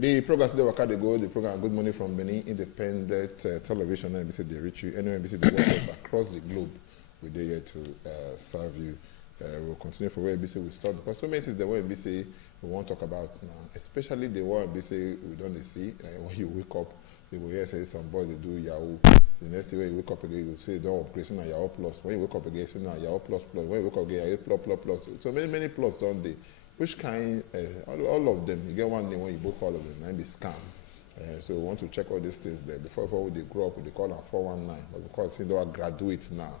The program today, Waka they go, the program Good Morning from Benin, independent television, NBC, they reach you. Anyway, NBC, they work us across the globe. We're there to serve you. We'll continue for where NBC will start because so many things the way NBC we want to talk about now, especially the one NBC we don't see. When you wake up, you will hear say some boys they do Yahoo. The next day when you wake up again, you say don't upgrade, so now Yahoo plus. When you wake up again, say now Yahoo plus plus. When you wake up again, Yahoo plus plus plus. So many plus don't they? Which kind, all of them, you get one name when you book all of them, and be scam. So we want to check all these things there. Before they grow up, they call them 419. But because they are graduates now,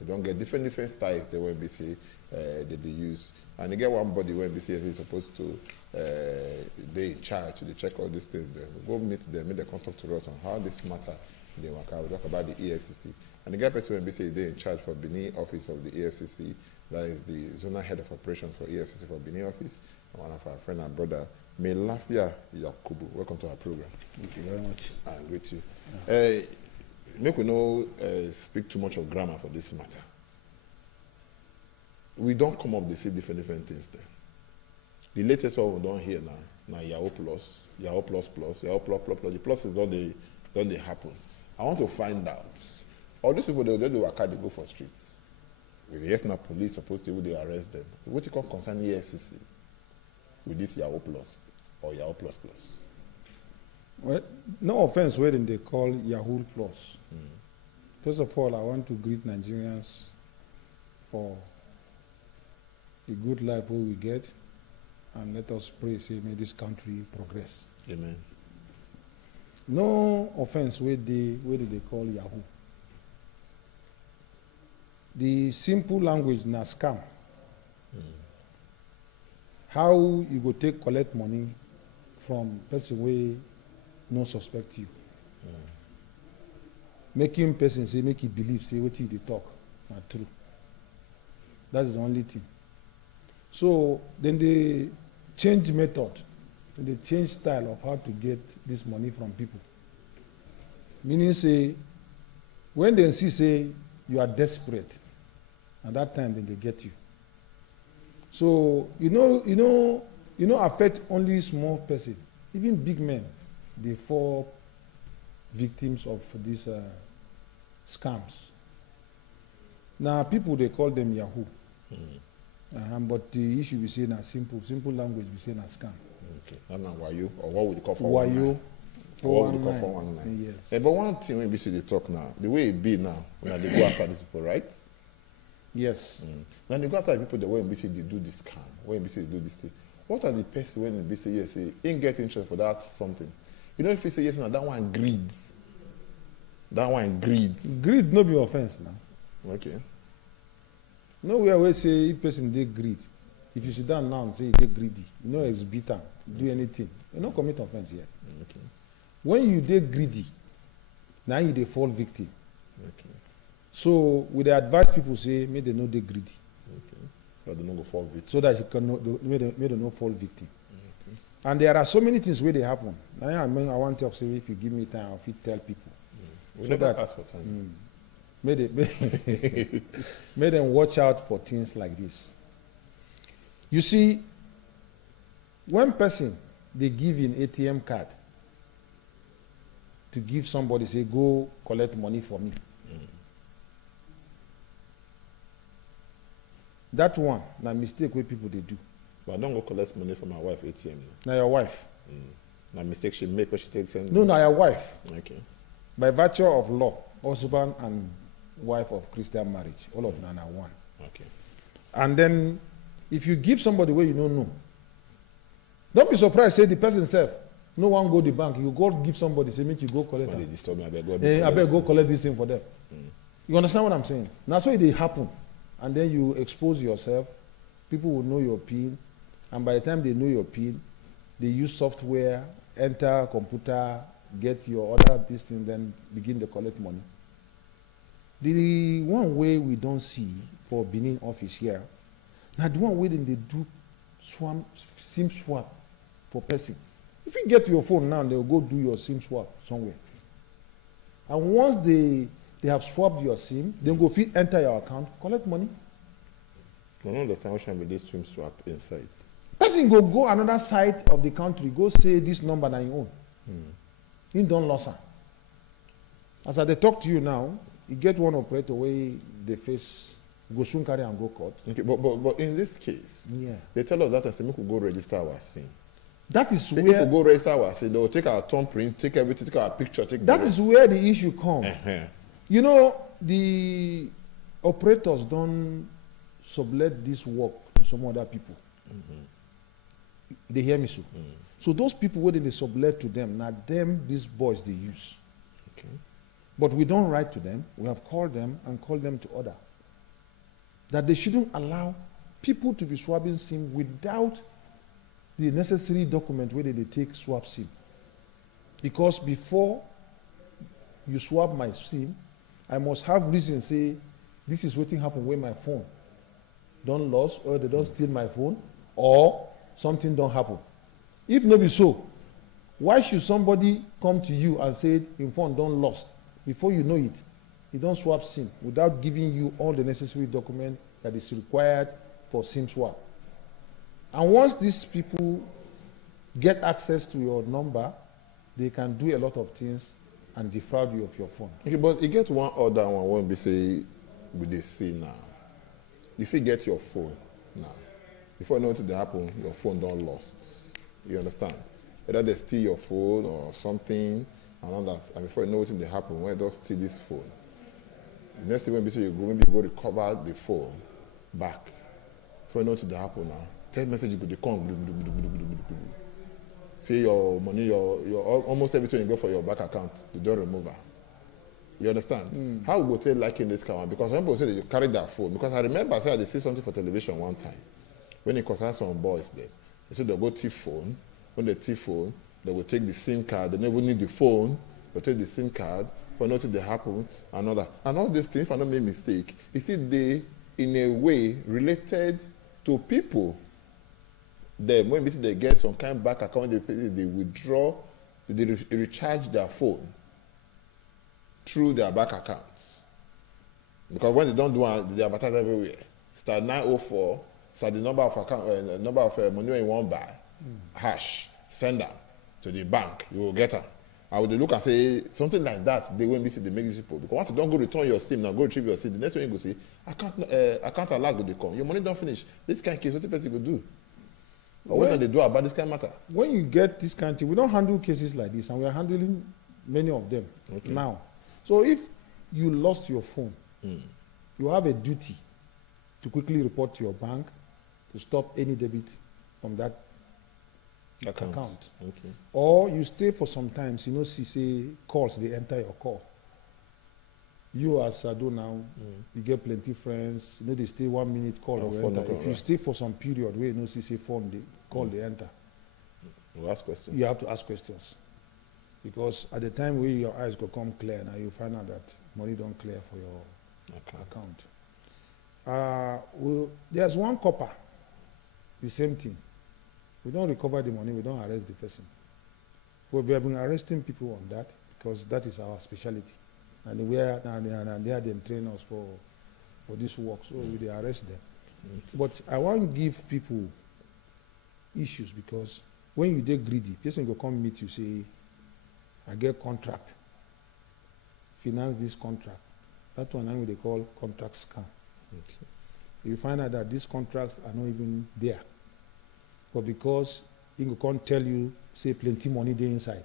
they don't get different styles they will be say they use. And you get one body when BC is supposed to, they in charge, they check all these things there. We go meet them, make them contact to us on how this matter they work out. We talk about the Efcc. And the guy person when BC they in charge for Benin office of the Efcc. That is the zonal head of operations for Efcc for Benin office. And one of our friend and brother, Melafia Yakubu. Welcome to our program. Thank you very much. And with you. Make we no speak too much of grammar for this matter. We don't come up, they say different things there. The latest one we don't hear now Yahoo plus, Yahoo plus plus, Yahoo plus plus plus. The plus is all they happen. I want to find out. All these people they work out, they go for streets. With the yes now police supposed to they arrest them. What you call concern Efcc with this Yahoo plus or Yahoo plus plus? Well, no offense when they call Yahoo plus. First of all, I want to greet Nigerians for the good life we get, and let us pray, say, may this country progress. Amen. No offense where they call Yahoo. The simple language na scam. How you go take collect money from person wey no suspect you. Making person say, make he believe, say what they talk, not true. That's the only thing. So then they change method, then they change style of how to get this money from people. Meaning say, when they see say you are desperate, at that time then they get you. So you know affect only small person. Even big men, they fall victims of these scams. Now people they call them Yahoo. But the issue we say na simple language we say na scam. Okay. That's not Wayo, or what would you call 419? Wayo. What would you call 419? Yes. But one thing when we see they talk now, the way it be now, when they go after these people, right? Yes. When they go after the people, the way we say they do this scam, when we say they do this thing, what are the person when they say yes, say, ain't get interest for that something? You know if you say yes now, that one greed. That one greed. Greed no be offense now. Okay. Nowhere we say if person they greed. If you sit down now and say they greedy, you know exhibitor, do anything, you don't commit offense yet. Okay. When you they greedy, now you they fall victim. Okay. So we they advise people say may they know they greedy. Okay. But they don't go fall victim. So that you can know, may they not fall victim. Okay. And there are so many things where they happen. Now I want to say if you give me time, I'll tell people. We so never that, ask for time. May them watch out for things like this. You see, one person they give an ATM card to give somebody, say, go collect money for me. That one, na mistake where people they do. But I don't go collect money from my wife ATM. Now your wife. Na mistake she make when she takes in. No, now your wife. Okay. By virtue of law, husband and wife of Christian marriage, all of them are one. Okay. And then, if you give somebody where you don't know, don't be surprised. Say the person self, no one go to the bank. You go give somebody, say make you go collect. When they disturb me, I beg go collect this thing for them. You understand what I'm saying? Now, so it happen, and then you expose yourself. People will know your PIN, and by the time they know your PIN, they use software, enter computer, get your other this thing, then begin to collect money. The one way we don't see for Benin office here, now the one way then they do SIM swap for person. If you get your phone now, they'll go do your SIM swap somewhere. And once they have swapped your SIM, then go enter your account, collect money. I don't understand what should be this SIM swap inside. Person go another side of the country, go say this number na him own. He don't lose am. As I dey talk to you now, you get one operator wey dey face go soon carry and go court. Okay, but in this case, they tell us that and say make we go register our SIM. That is If where we go register our SIM, they will take our thumbprint, take everything, take our picture, take. That is where the issue comes. You know, the operators don't sublet this work to some other people. They hear me so. So those people where they sublet to them, now them these boys they use. Okay. But we don't write to them. We have called them and called them to order that they shouldn't allow people to be swapping SIM without the necessary document where they take swap SIM. Because before you swap my SIM, I must have reason say this is what happened when my phone don't lost or they don't steal my phone or something don't happen. If not be so, why should somebody come to you and say your phone don't lost before you know it? You don't swap SIM without giving you all the necessary document that is required for SIM swap. And once these people get access to your number, they can do a lot of things and defraud you of your phone. Okay, but you get one other one when we say we dey see now. If you get your phone now, before you know what happen, your phone don't lost. You understand? Either they steal your phone or something and all that. And before you know what happen, when they just steal this phone, the next thing when you say you go, maybe you go recover the phone back. Before you know what happen now, text message go dey come. See your money, your almost everything you go for your bank account, you don't remove it. You understand? How we go take liking this kind? Because some people say they carry that phone. Because I remember I they see something for television one time when it concerns some boys there. They said they'll go thief phone. When they thief phone, they will take the SIM card. They never need the phone. They'll take the SIM card for nothing they happen and all that. And all these things, if I don't make mistake, you see they in a way related to people. Then when they get some kind of bank account, they withdraw, they recharge their phone through their bank accounts. Because when they don't do it, they advertise everywhere. Start 904, start the number of account, number of money you want buy, hash, send them to the bank, you will get them. I would look and say something like that. They won't be they make these people because once you don't go return your SIM now, go retrieve your SIM. The next thing you go say, account alert go they come. Your money don't finish. This kind of case, what the person go do? Or what do they do about this kind of matter? When you get this kind of thing, we don't handle cases like this, and we are handling many of them now. So if you lost your phone, you have a duty to quickly report to your bank to stop any debit from that account. Okay. Or you stay for some time, you know, say calls, they enter your call. You as Sado now, you get plenty friends, you know, they stay 1 minute, call or enter. If you stay for some period where you know, say phone, they call, they enter. You ask questions. You have to ask questions. Because at the time where your eyes go come clear, now you find out that money don't clear for your account. There's one copper, the same thing. We don't recover the money, we don't arrest the person. But we have been arresting people on that because that is our specialty. And they are them train us for this work, so we arrest them. But I want to give people issues because when you get greedy, person will come meet you, say, I get contract, finance this contract. That one they call contract scam. Okay. You find out that these contracts are not even there. But because he will come tell you, say plenty money there inside,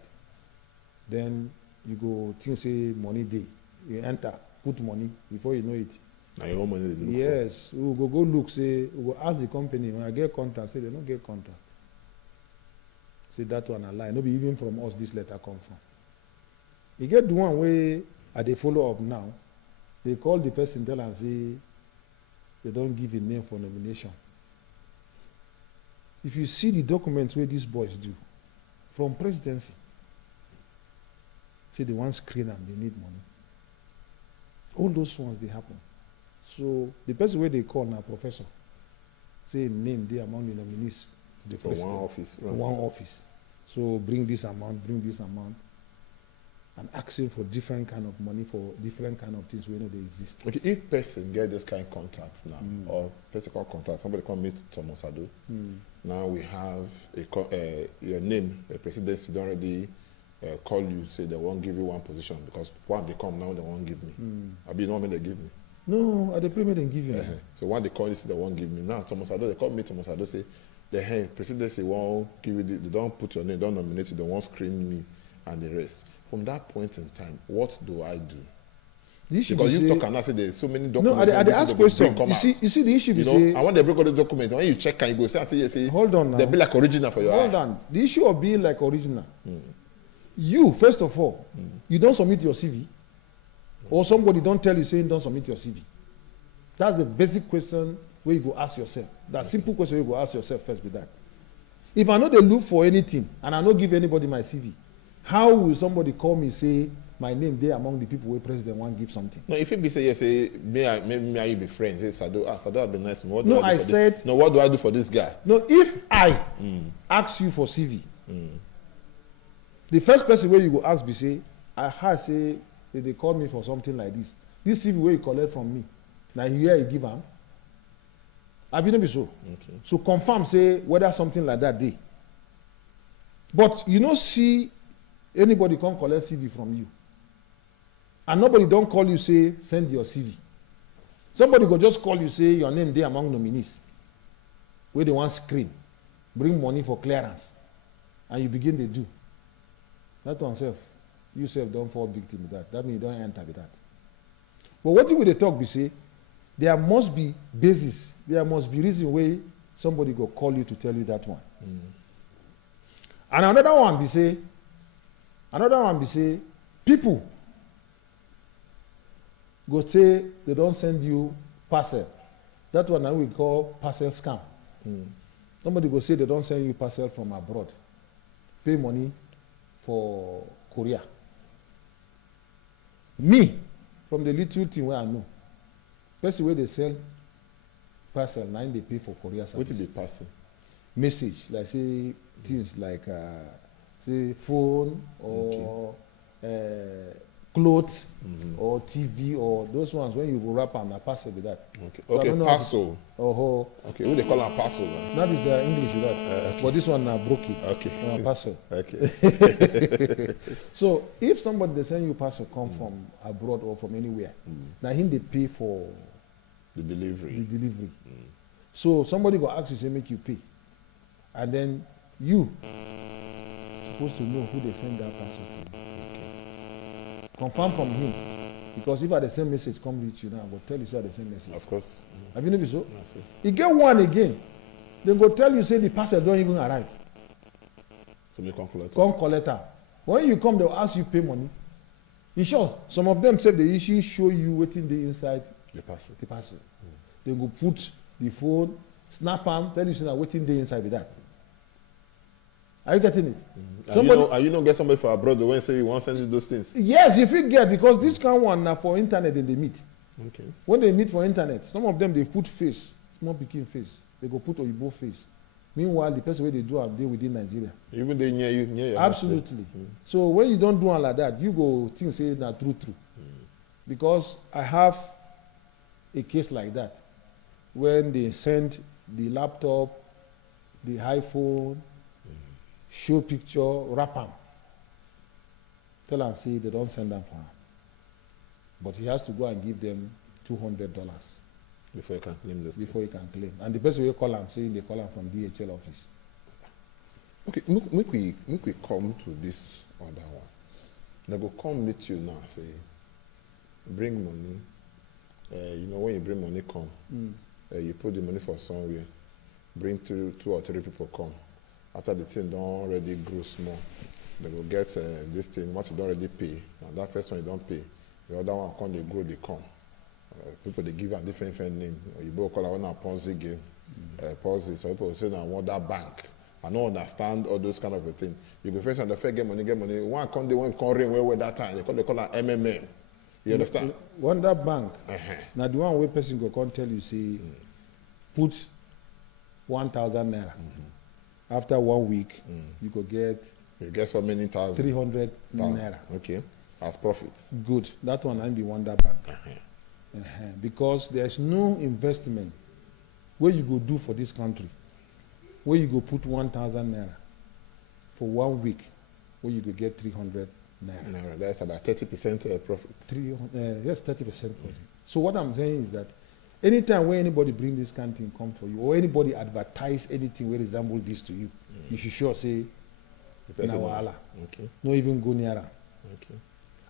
then you go think say money day. You enter, put money before you know it. Now your own money they look yes, we will go look, say we will ask the company when I get contract, say they don't get contract. Say that one a lie. No be even from us this letter come from. You get the one where at the follow up now, they call the person tell and say they don't give a name for nomination. If you see the documents where these boys do, from presidency, say they want screen and they need money. All those ones they happen. So the person where they call now professor, say name they among the nominees to the for president. one office. For one office. So bring this amount, bring this amount. and asking for different kind of money for different kind of things when they exist. Okay, if person get this kind of contact now, or person call contact, somebody come meet Thomas Ado. Now we have your name, the presidency don't already call you, say they won't give you one position because one they come now they won't give me. I be normally they give me. No, at the premier they give you. So when they call you, say they won't give me. Now Thomas Ado, they call me Thomas Ado, say the hey, presidency won't give you. They don't put your name, don't nominate you, they won't screen me, and the rest. From that point in time, what do I do? Because you talk and I say there's so many documents. No, I ask question. You see the issue. You know, I want to break all the documents. When you check and you go say, hold on now. They be like original for your Hold on. The issue of being like original. You first of all, you don't submit your CV, or somebody don't tell you saying don't submit your CV. That's the basic question where you go ask yourself. That simple question you go ask yourself first be that. If I know they look for anything and I don't give anybody my CV, how will somebody call me say my name there among the people where president want give something? No, if it be say yes, say may I be friends? Say Sado, Sado have been nice to me. What do No, I do for this? No, what do I do for this guy? No, if I ask you for CV, the first person where you go ask be say, I heard say they call me for something like this. This CV where you collect from me, now here you give am. I be no be so. Okay. So confirm say whether something like that dey. But you no see anybody come collect CV from you. And nobody don't call you say send your CV. Somebody go just call you say your name dey among nominees. Where they want screen, bring money for clearance, and you begin to do. That one self, you self don't fall victim with that. That means you don't enter with that. But what will they talk be say, there must be basis, there must be reason why somebody go call you to tell you that one. And another one be say, people go say they don't send you parcel. That one now we call parcel scam. Somebody go say they don't send you parcel from abroad. Pay money for Korea. Me, from the little thing where I know, person where they sell parcel, now they pay for Korea service. What is the parcel? Message, like say things like say phone or clothes or TV or those ones when you go wrap them, a parcel with that. Okay, So okay, parcel. Okay, what they call a parcel? That is the English with that. Okay. But this one now broke it. Okay. Parcel. Okay. So if somebody they send you parcel come from abroad or from anywhere, now him they pay for the delivery. So somebody go ask you say make you pay, and then you supposed to know who they send that parcel to. Confirm from him, because if I the same message come reach you now, I will tell you say the same message. Of course. Have you noticed so? You get one again, they go tell you say the parcel don't even arrive. So you come collect her. When you come, they will ask you pay money. In short, some of them say they issue show you waiting the inside the parcel. They go put the phone, snap them, tell you say waiting the inside with that. Are you getting it? You don't get somebody for abroad when say you want to send you those things? Yes, if you get, because this kind of one now for internet they meet. Okay. When they meet for internet, some of them they put face, small picking face. They go put Oyibo face. Meanwhile, the person where they do are they within Nigeria. Even they near you. Absolutely. So when you don't do one like that, you go think say na true. Because I have a case like that. When they send the laptop, the iPhone, show picture, wrap am. Tell and say they don't send them for him. But he has to go and give them $200 before he can claim this. Before he can claim. And the person will call him, saying they call him from DHL office. Okay, make we come to this other one. They go come meet you now, say, bring money. When you bring money come, you put the money for somewhere. Bring two or three people come. After the thing don't already grow small, they will get this thing, what you don't already pay. And that first one you don't pay. The other one come, they grow, they come. People, they give them different name. You both call it one Ponzi game. Ponzi. So people say, I want that bank. I don't understand all those kind of a thing. You go first and the first get money. One come, they won't come ring where that time. They call it MMM. You understand? Wonder Bank. Now the one where person go come tell you, say, put 1,000 naira. After 1 week, you go get so many thousand. 300 naira. Okay. as profits. Good. That one I'm the Wonder Bank. Uh-huh. Because there's no investment where you go do for this country, where you go put 1,000 naira for 1 week, where you go get 300 naira. No, that's about 30% profit. Yes, 30% profit. So what I'm saying is that anytime when anybody bring this kind of thing come for you, or anybody advertise anything where resemble this to you, you should sure say, na wahala. Okay. No even go near am. Okay.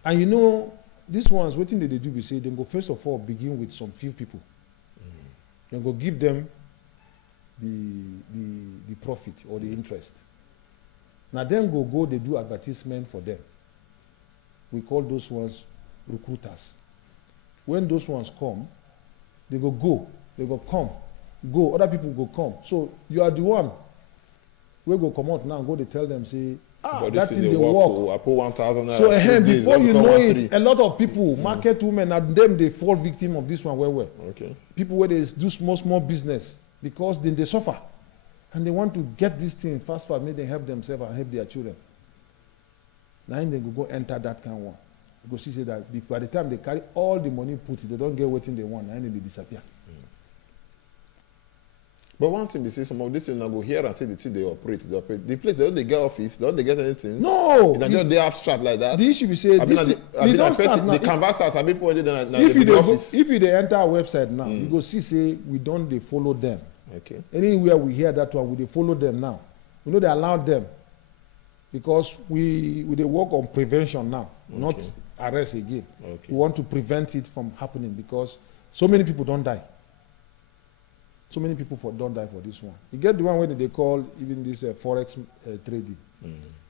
And you know, these ones, what thing they do be say, they go first of all begin with some few people. They go give them the profit or the interest. Now them go, they do advertisement for them. We call those ones recruiters. When those ones come, they go, come, go, other people go come. So you are the one. We go come out now, go they tell them, say, that thing they work. I put 1,000. So before you know it, a lot of people, market women, and them they fall victim of this one well. Okay. People where they do small business because then they suffer. And they want to get this thing fast, make them help themselves and help their children. Now they go enter that kind of one. Because she said that by the time they carry all the money put, they don't get what they want, and then they disappear. But one thing they say, some of these things go here and say the thing they operate. The place, they don't get office, they don't get anything. No! It's just they abstract like that. The issue we say, they don't start now. The canvassers, I mean, people in if they enter our website now, you go see, say, we don't they follow them. Okay. Anywhere we hear that one, we they follow them now. We know they allow them. Because we they work on prevention now, not arrest again. Okay. We want to prevent it from happening because so many people don't die. So many people don't die for this one. You get the one where they call even this forex trading.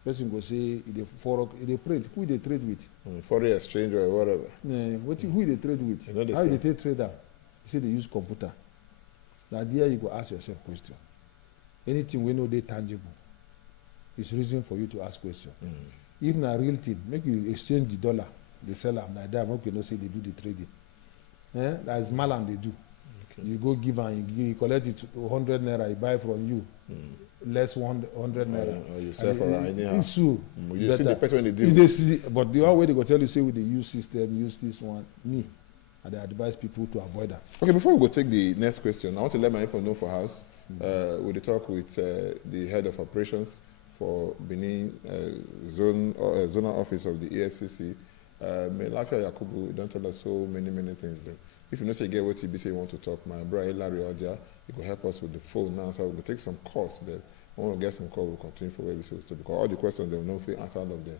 Person go say they trade. Who they trade with? Foreign exchange or whatever. Who they trade with? How they trade that? You say they use computer. Now there you go ask yourself question. Anything we know they tangible. It's reason for you to ask question. If na real thing, make you exchange the dollar, the seller, like that, make you know say they do the trading. That is Malan they do. Okay. You go give and you collect it 100 naira, you buy from you, less 100 naira. You sell for anyhow. You see the person when they do. But the one way they go tell you, say with the use system, use this one, me. And they advise people to avoid that. Okay, before we go take the next question, I want to let my people know for house. We'll talk with the head of operations for Benin zonal office of the Efcc. Melafia Yakubu, don't tell us so many things there. If you know say get what TBC you want to talk, my brother Larry Odia, you can help us with the phone now, so we'll take some calls there. When we get some calls, we'll continue for where we supposed to, because all the questions they will know if we answer all of them.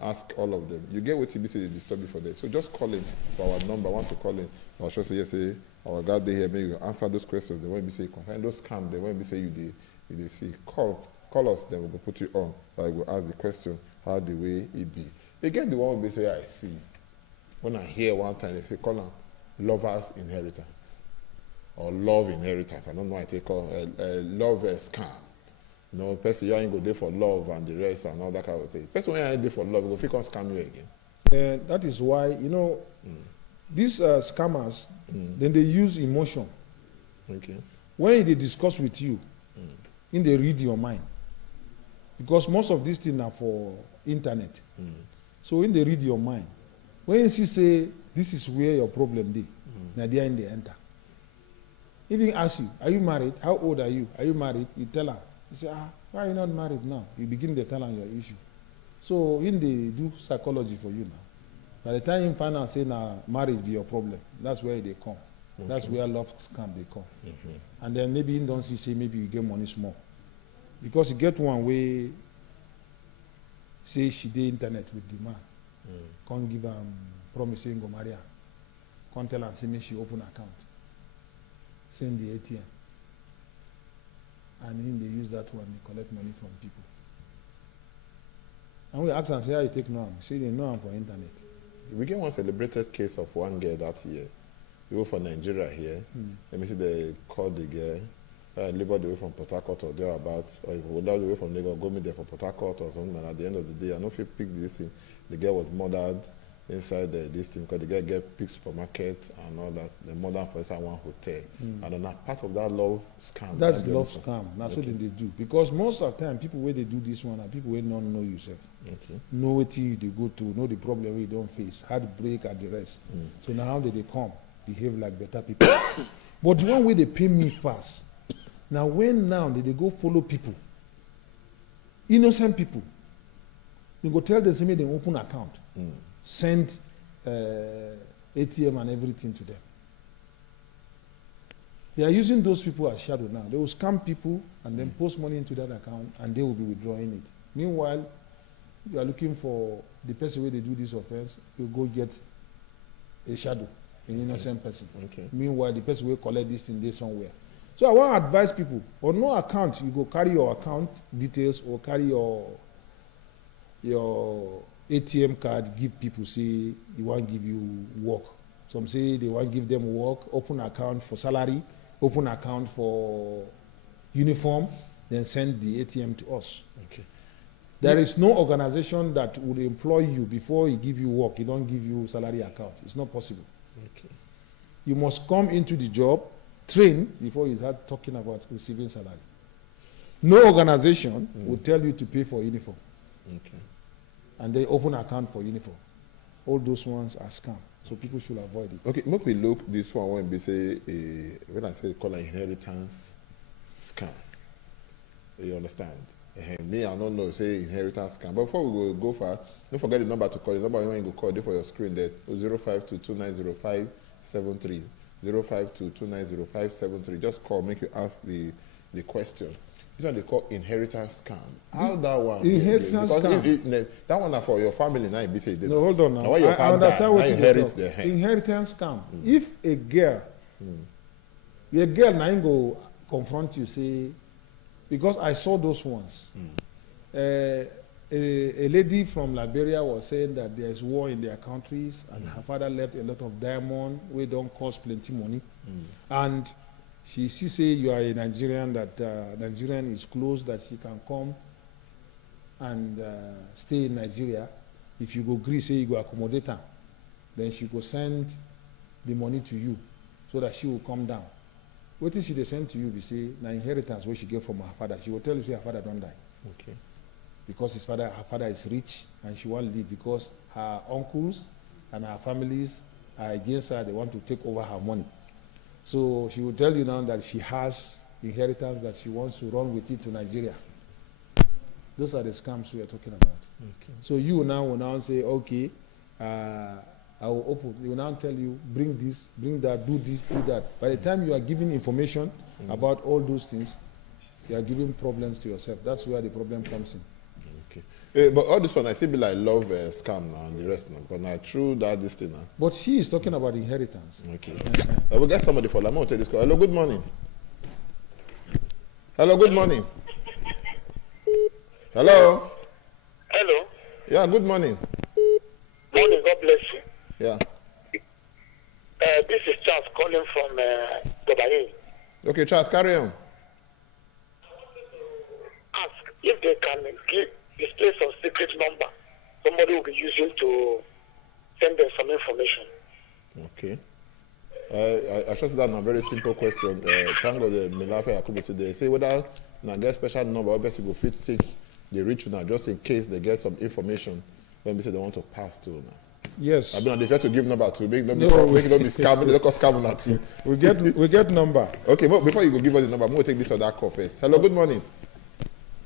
Ask all of them. You get what TBC they disturb you for that. So just call in for our number. Once you call in, I'll just say yes, say our guy they here, maybe you answer those questions. They won't be say confine those scams, they won't be say you they see. Call us, then we'll put you on. I will ask the question how the way it be. Again, the one will be say I see. When I hear one time they say call them lovers inheritance or love inheritance. I don't know why they call love scam. You know, person you ain't go there for love and the rest and all that kind of thing. Person when you ain't there for love, go fit come scam you again. That is why, you know, these scammers, then they use emotion. Okay. When they discuss with you, in they read your mind. Because most of these things are for internet. So when they read your mind, when you see say this is where your problem is, now they are in the enter. If he asks you, are you married? How old are you? Are you married? You tell her. You say, why are you not married now? You begin to tell her your issue. So when they do psychology for you now, by the time you find out say now marriage be your problem, that's where they come. Okay. That's where love scam they come. And then maybe you don't see say maybe you get money small. Because you get one way say she did internet with the man. Can't give her promising go marry her. Can't tell her say make she open account. Send the ATM. And then they use that one, they collect money from people. And we ask them, say how you take know. Say they know for internet. We get one celebrated case of one girl that year. We go for Nigeria here. Let me see they call the girl. Labour the way from Port Harcourt or thereabouts, or if we the way from Lagos, go me there for Port Harcourt or something. And at the end of the day, I know if you pick this thing, the girl was murdered inside this thing because they get big supermarket and all that. The modern for inside one hotel, and then part of that love scam. That's love scam. That's what they do. Because most of the time, people where they do this one are people where don't know yourself. Okay. Know what they go to, know the problem where you don't face, heartbreak and the rest. So now how they come, behave like better people. But the one way they pay me fast. Now when now they go follow people, innocent people, they go tell them say they open account, send ATM and everything to them. They are using those people as shadow now. They will scam people and then post money into that account and they will be withdrawing it. Meanwhile, if you are looking for the person where they do this offense, you go get a shadow, an innocent person. Okay. Meanwhile, the person will collect this thing there somewhere. So I want to advise people, on no account, you go carry your account details or carry your ATM card, give people, say, they want to give you work. Some say they want to give them work, open account for salary, open account for uniform, then send the ATM to us. Okay. There is no organization that would employ you before he give you work. He don't give you salary account. It's not possible. Okay. You must come into the job, train before you start talking about receiving salary. No organization will tell you to pay for uniform. Okay. And they open account for uniform. All those ones are scam. So people should avoid it. Okay, make we look this one when we say when I say call an inheritance scam. You understand? Me, I don't know, say inheritance scam. But before we go far, don't forget the number to call. The number you go call there for your screen there 052290573. 052290573. Just call, make you ask the question. This one they call inheritance scam. How that one? Inheritance scam. That one are for your family now. No, hold on now. I understand what you mean. Inheritance scam. If a girl now go confront you, say, because I saw those ones. A lady from Liberia was saying that there is war in their countries, and her father left a lot of diamond, which don't cost plenty money, and she say you are a Nigerian, that Nigerian is close, that she can come and stay in Nigeria. If you go agree, say you go accommodate her, then she go send the money to you so that she will come down. What is she they send to you? We say, na inheritance where she get from her father. She will tell you, say her father don't die. Okay. Because her father is rich and she won't leave because her uncles and her families are against her. They want to take over her money. So she will tell you now that she has inheritance that she wants to run with it to Nigeria. Those are the scams we are talking about. Okay. So you now will now say, okay, I will open. They will now tell you, bring this, bring that, do this, do that. By the time you are giving information about all those things, you are giving problems to yourself. That's where the problem comes in. Okay. But all this one, I think be like love scam now and the rest now. But now, true that this thing now. But she is talking about inheritance. Okay. We'll get somebody for that. I'm going to take this call. Hello, good morning. Hello, good morning. Hello. Hello. Yeah, good morning. Morning, God bless you. Yeah. This is Charles calling from Dubai. Okay, Charles, carry on. Ask if they can display some secret number somebody will be using to send them some information. Okay. I trust that a very simple question. Thank God the Milafe Akubu today. Say whether na get special number or best you go fit take the reach now just in case they get some information when they say they want to pass to now. Yes. I mean, they try to give number to make them be scamming. They don't scam at you. We get number. Okay, but before you go give us the number, I'm going to take this or that call first. Hello, good morning.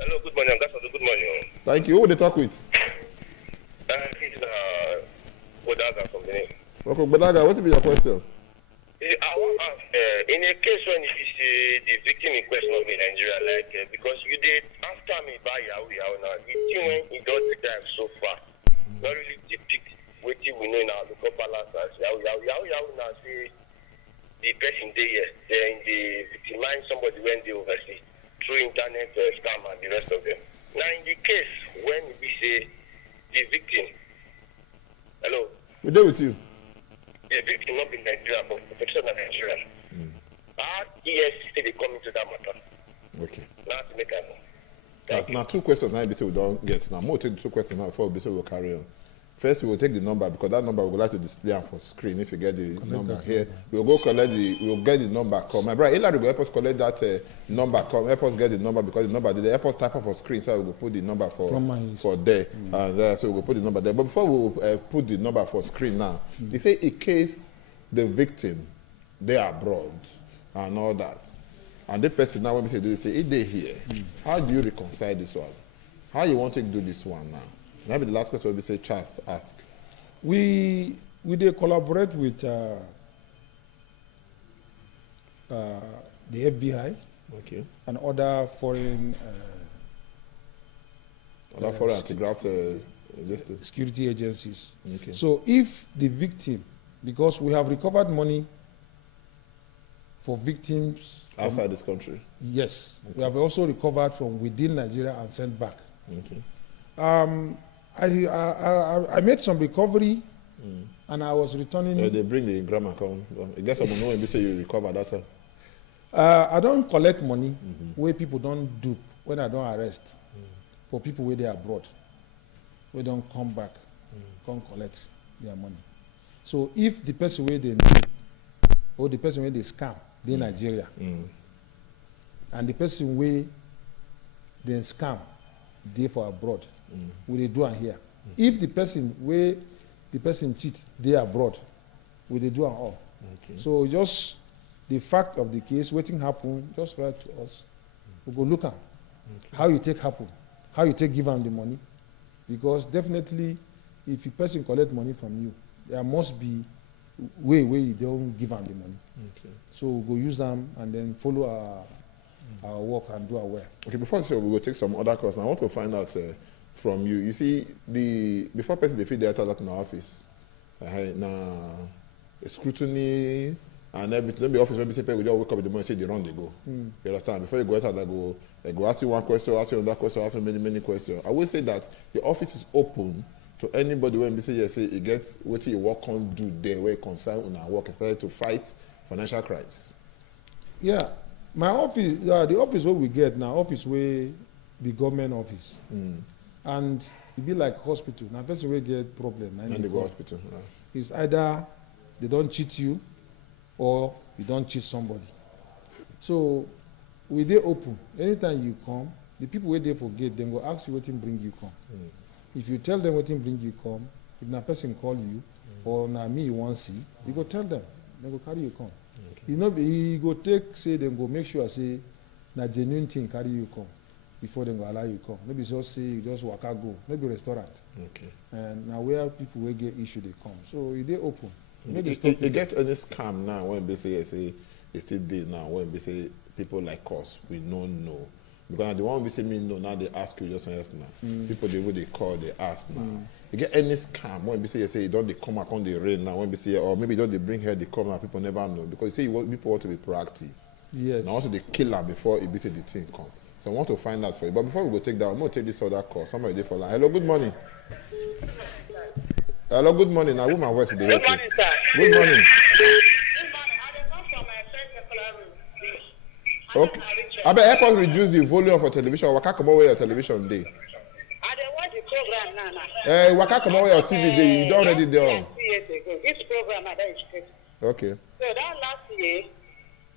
Hello, good morning. Good morning. Thank you. Who would they talk with? It's Bodaga from Benin. Okay, Bodaga, what will be your question? I want to ask, in a case when it is the victim in question of in Nigeria, like, because you did after me by Yahoo now, the thing when it does the time so far, not really depict what we know in our local balance as Yahoo now say the person there, then they victimize somebody when they oversee through internet scam and the rest of them. Now in the case when we say the victim, hello? We're there with you. The victim not in Nigeria, but the person in Nigeria. How EFCC they come into that matter? Okay. Now to make a now two questions now we don't get. Now more take two questions now before we will carry on. First, we will take the number because that number we would like to display on for screen. If you get the number here, we'll go collect we'll get the number. Come, my brother, Hilary will help us collect that number. Come, help us get the number because the number, they help us type up for screen, so we will put the number for there. So we will put the number there. But before we put the number for screen now, they say in case the victim, they are abroad and all that, and the person now when we say do, say if they here, how do you reconcile this one? How you want to do this one now? Maybe the last question will be say, Charles, ask. We they collaborate with the FBI and other foreign anti-graft security agencies. Okay. So if the victim, because we have recovered money for victims outside this country. Yes, we have also recovered from within Nigeria and sent back. Okay. I made some recovery, and I was returning. They bring the grammar come. I guess someone know when they say you recover that time. I don't collect money where people don't do when I don't arrest. For people where they are abroad, we don't come back, come collect their money. So if the person where they need or the person where they scam, they Nigeria, and the person where they scam, they for abroad. Will they do it here? If the person where the person cheat, they abroad, will they do it all? Okay. So just the fact of the case, waiting happen, just write to us. We go look at how you take happen, how you take give them the money, because definitely, if a person collect money from you, there must be way where you don't give them the money. Okay. So we go use them and then follow our work and do our work. Okay. Before we will take some other questions. I want to find out. From you, you see, before person they feed the data in our office, now scrutiny and everything. Then the office when they say people just wake up in the morning and say they run, they go. You understand? Before you go out, they go ask you one question, ask you another question, ask you many questions. I will say that the office is open to anybody when they say yes, say it gets what you work on do there where it concern on our work, especially to fight financial crimes. Yeah, my office, the office where we get now, office where the government office. And it be like hospital. Now, person will get problem. And they go hospital. It's either they don't cheat you, or you don't cheat somebody. So, we they open. Anytime you come, the people where they forget, then go ask you what bring you come. If you tell them what bring you come, if a person call you, or na me you want see, you go tell them. They go carry you come. You know, he go take say them go make sure say na genuine thing carry you come. Before they go allow you come. Maybe just say you just walk out go. Maybe restaurant. Okay. And now where people will get issue they come. So they open. It get any scam now when they say it's still there now when they say people like us we don't know. Because the one we say me no now they ask you just yes now. People they call they ask now. You get any scam when they say you don't they come up on the rain now when they say or maybe don't they bring here they come now people never know because you see people want to be proactive. Yes. Now also they kill them before it be say the thing come. So I want to find out for you. But before we go take that, I'm going to take this other call. Somebody there for line. Hello, good morning. Hello, good morning. Now, who my voice will be Good morning, sir. Good morning. Good morning. I come from my first Okay. I bet help us reduce the volume of your television. Waka come over your television day. I don't watch the program now. Waka come over your TV day. You don't already there. 2 years ago. This program, that is great. Okay. So that last year,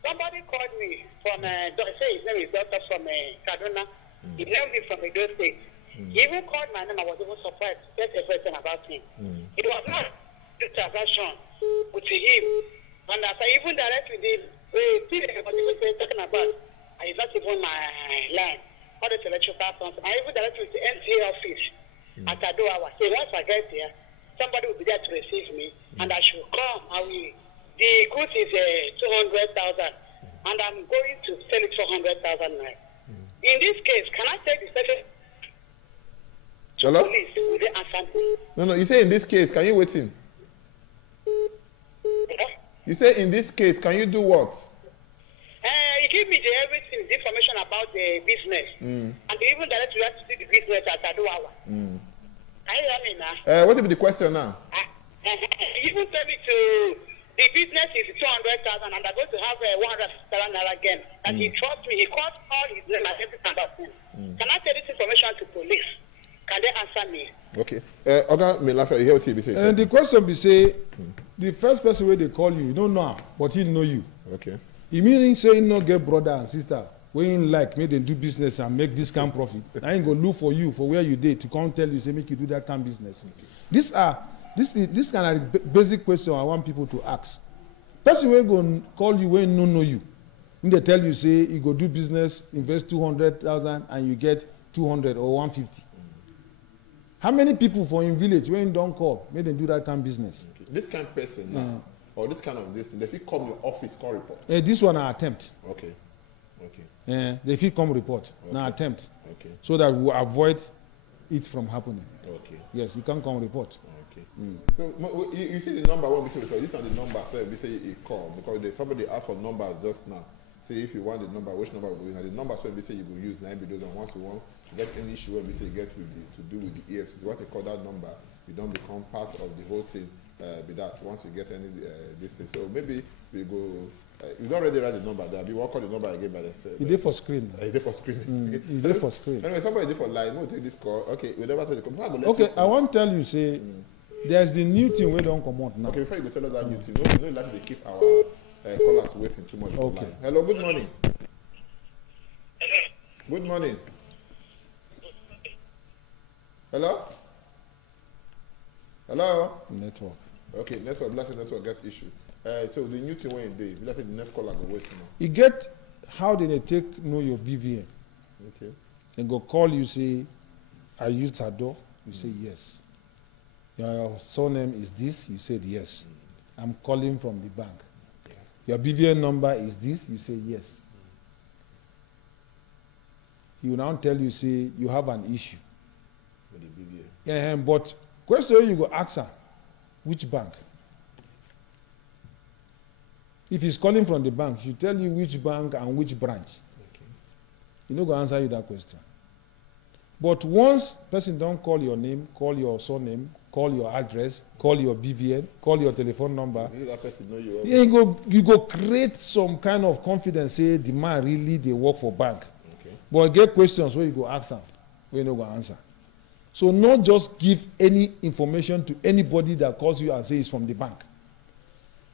somebody called me from, say his name is Doctor from Kaduna. He named me from Edo State. He even called my name. I was even surprised. That's everything about him. It was not the transaction with him. And as I even direct with him, what he was talking about, it's not even my line. All the electrical something. I even direct with the NTA office at Adoawa. So once I get there, somebody will be there to receive me, and I should come. The goods is 200,000, and I'm going to sell it for 100,000 naira. In this case, can I take the second? Hello? Police, will they answer me? No. You say in this case, can you wait in? Yeah? You say in this case, can you do what? He gave me everything, the information about the business, and they even directed me to see the business at Adoawa. Can you hear me now? What will be the question now? He even tell me to. The business is 200,000, and I'm going to have 100,000 naira again. And he trusts me. He calls all his name and everything about him. Can I tell this information to police? Can they answer me? Okay. Oga Melafa, you hear what he be saying? And the question be say, the first person where they call you, you don't know, but he know you. Okay. He meaning say he no get brother and sister. When he like, make them do business and make this kind of profit. I ain't go look for you for where you did to come tell you, say make you do that kind of business. Okay. This kind of basic question I want people to ask. Person will go call you when no know you. When they tell you, say, you go do business, invest 200,000 and you get 200 or 150. How many people for in village when you don't call, make them do that kind of business? Okay. This kind of person now, or this kind of this, they fit come your office, call report. This one I attempt. Okay. Okay. They fit come report. Okay. Now attempt. Okay. So that we avoid it from happening. Okay. Yes, you can come report. Okay. So you see the number one we say, this is not the number, so we say you call because somebody asked for numbers just now. Say if you want the number, which number will you have? The number so we say you will use 9 billion. And once you want to get any issue where we say you get with to do with the Efcc, what you call that number, you don't become part of the whole thing. Be that once you get any this thing. So maybe we go. You don't already write the number. There be what call the number again by themselves. He did for screen. He did for screen. He did for screen. Anyway, somebody did for line. No, take this call. Okay, we never tell the call. Okay, I want to tell you, say, there's the new thing we don't come out now. Okay, before you go tell us that new thing, no, like they keep our callers waiting too much. Okay. Line. Hello, good morning. Good morning. Hello? Hello? Network. Okay, network get issue. So the new thing when in day, let's say the next caller go wait now. You get how did they take know your BVN? Okay. They go call you, say, I used Sado. You say yes. Your surname is this. You said yes. I'm calling from the bank. Your BVN number is this. You say yes. He will now tell you, say, you have an issue. With the BVA. Yeah, but question you go ask her, which bank? If he's calling from the bank, he tell you which bank and which branch. Okay. He no go answer you that question. But once person don't call your name, call your surname, call your address, call your BVN, call your telephone number, That person know you. yeah, you go create some kind of confidence, say the man really they work for bank. Okay. But get questions where you go ask them, where you no go answer. So not just give any information to anybody that calls you and say it's from the bank.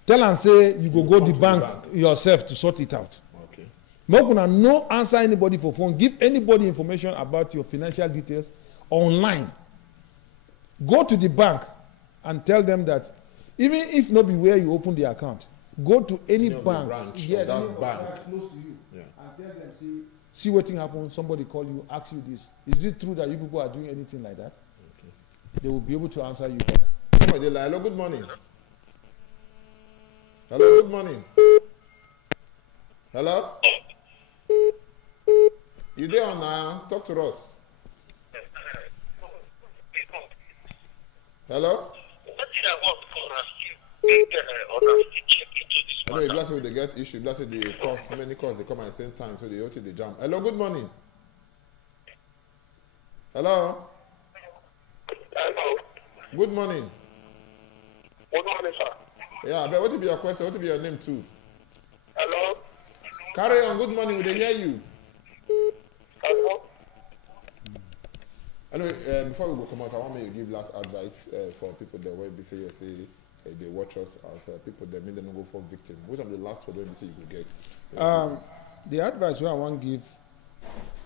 Tell and say you go the bank yourself to sort it out. Okay. No answer anybody for phone. Give anybody information about your financial details online. Go to the bank and tell them that even if not be where you open the account, go to any bank, branch yeah, that bank close to you, yeah. and tell them, see what thing happen. Somebody call you, ask you this. Is it true that you people are doing anything like that? Okay. They will be able to answer you better. Hello, good morning. Hello, good morning. Hello? You there on talk to us. Hello? I know last week they get issue, last week they cost, many calls they come at the same time, so they OT the jam. Hello, good morning. Hello? Hello. Good morning. Good morning, sir. Yeah, but what will be your question? What will be your name too? Hello. Carry on, good morning, will they hear you? Hello. Anyway, before we go come out, I want me to give last advice for people that will be say they watch us as people that mean they don't go for victim. What are the last one you say you could get? The advice I want to give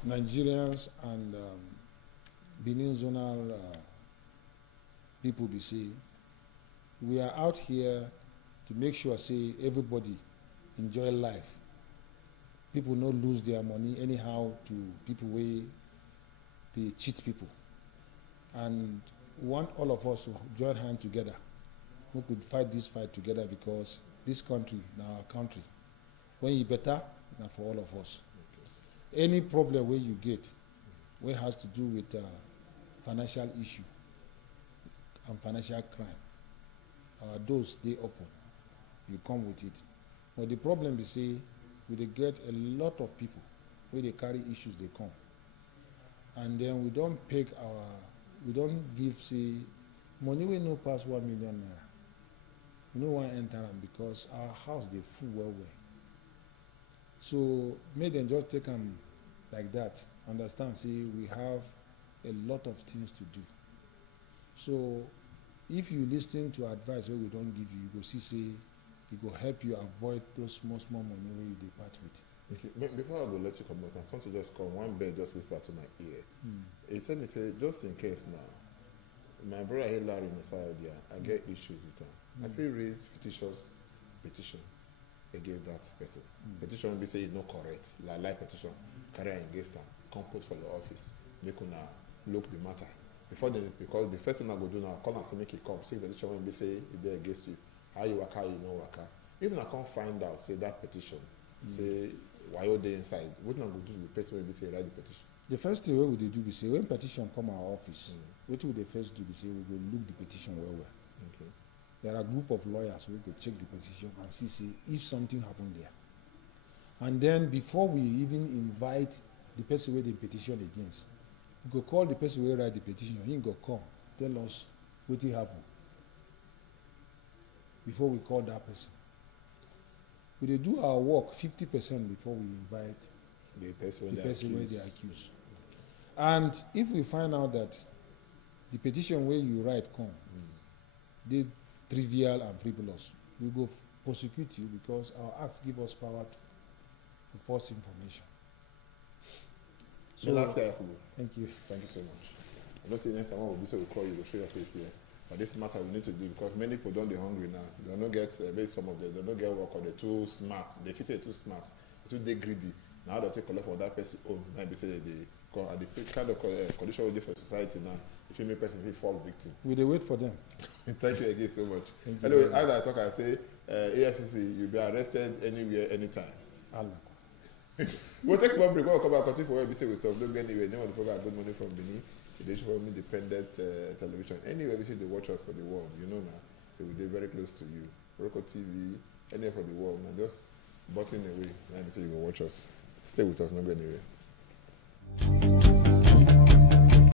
Nigerians and Benin zonal people be say, we are out here to make sure say everybody enjoy life. People not lose their money anyhow to people where they cheat people. And we want all of us to join hands together. We could fight this fight together because this country, now our country, when you better, now for all of us. Okay. Any problem where you get, where has to do with financial issue and financial crime, our doors they open. You come with it. But the problem is say, we get a lot of people where they carry issues they come. And then we don't peg we don't give say money we no pass 1 million naira. We no want enter them because our house they full well. So make them just take them like that. Understand, see we have a lot of things to do. So if you listen to advice wey we don give you, you go see say e go help you avoid those small money wey you dey part with. Okay. Before I go let you come out, I want to just come. One bird just whisper to my ear. He tell me, say, just in case now, my brother Larry Messiah there, I get issues with him. I feel raise petition against that person. Petition be say it's not correct. Like petition, carry against him, come post for the office, make una look the matter. Because the first thing I go do now, call and say make it come. See petition when be say it there against you. How you waka, you know waka. Even I can't find out, say that petition, say why you there inside. What not go do the person when be say write the petition? The first thing wey we dey do be say when petition come our office, wetin we dey first do be say we go look the petition well. Okay. There are a group of lawyers wey go check the petition and see say if something happen there. And then before we even invite the person wey dey petition against, we go call the person wey write the petition. He go come tell us wetin happen before we call that person. We dey do our work 50% before we invite The person where they accuse. And if we find out that the petition where you write come, they trivial and frivolous, we go prosecute you because our acts give us power to force information. So last guy, thank you. Thank you so much. I just say next time we'll call you, we'll show your face here. But this matter we need to do because many people don't be hungry now. They don't get some of them, they don't get work or they're too smart. They feel they're too smart, they're too greedy. Now they take collect for that person own. Now they say they come at the kind of condition we do for society now. If you make person will fall victim. We dey wait for them. Thank you again so much. Thank Anyway, as I talk, I say Efcc, you'll be arrested anywhere, anytime. Allah. We'll take one break. We'll come back, continue for where we say we stop. Don't go anywhere. Name of the program, Good Morning from Benin. It is from independent television. Anywhere we see they watch us for the world, you know now. So we're very close to you. Roku TV, anywhere for the world. Now just button away. Now we say you go watch us. Stay with us, not go anywhere.